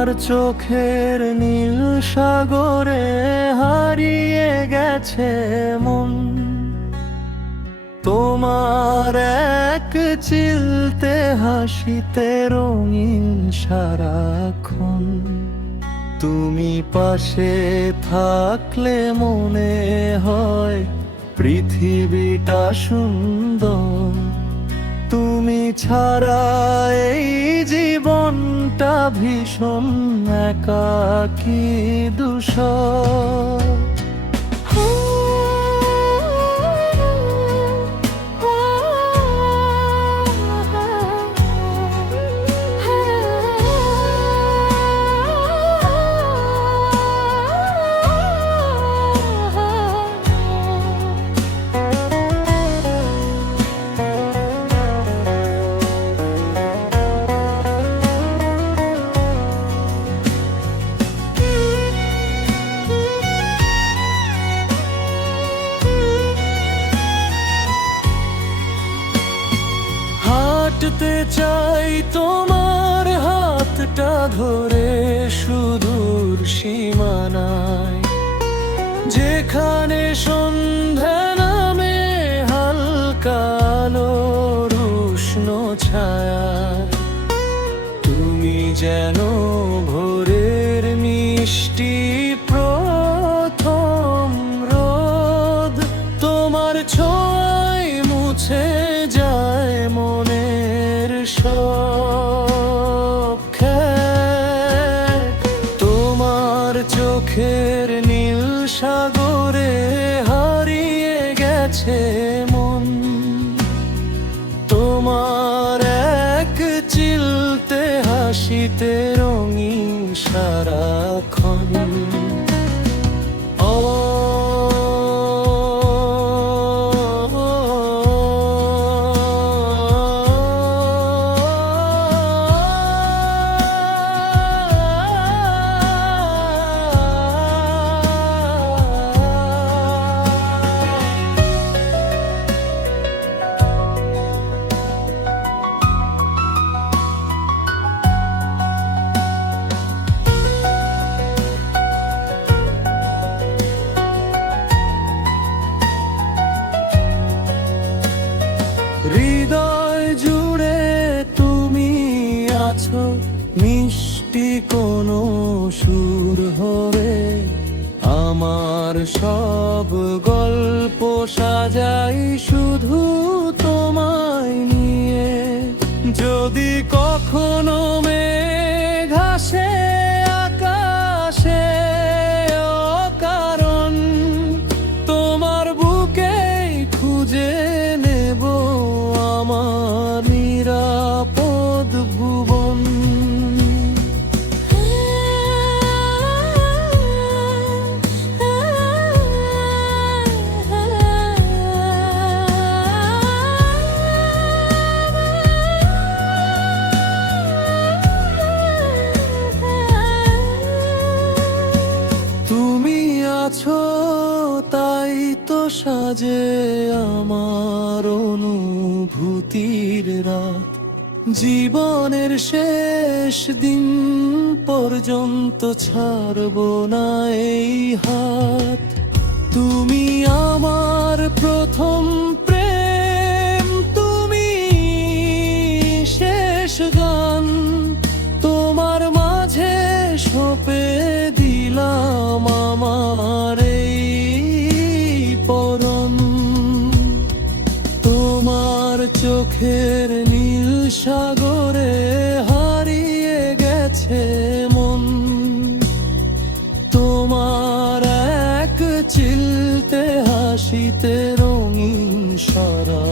তোমার চোখের নীল সাগরে হারিয়ে গেছে মন। তোমার এক চিলতে হাসিতে রঙিন সারাক্ষণ। তুমি পাশে থাকলে মনে হয় পৃথিবীটা সুন্দর। তুমি ছাড়া এই জীবনটা ভীষণ একাকী ধূসর। হাঁটতে চাই তোমার হাতটা ধরে সুদূর সীমানায়, যেখানে সন্ধ্যা নামে হালকা আলোর উষ্ণ ছায়া। তুমি যেন ভোরের মিষ্টি প্রথম রোদ। তোমার ছোঁয়ায় মুছে যায় মনের সব খেদ। তোমার চোখের নীল সাগরে হারিয়ে গেছে মন। তোমার এক চিলতে হাসিতে রঙিন সারাক্ষণ। হৃদয় জুড়ে তুমি আছো, মিষ্টি কোনো সুর হবে। আমার সব গল্প সাজাই শুধু তোমায় নিয়ে। যদি কখনো মেঘ আসে আকাশে অকারণ, তোমার বুকেই খুঁজে নেব আমার নিরাপদ ভুবন। তুমি আছো তাই তো সাজে আমার অনুভূতির রাত। জীবনের শেষ দিন পর্যন্ত ছাড়বো না এই হাত। তুমি আমার প্রথম প্রেম, তুমি শেষ গান। তোমার মাঝে সঁপে দিলাম আমার এই পরম। তোমার চোখের নীল সাগরে হারিয়ে গেছে মন। তোমার এক চিলতে হাসিতে রঙিন সারা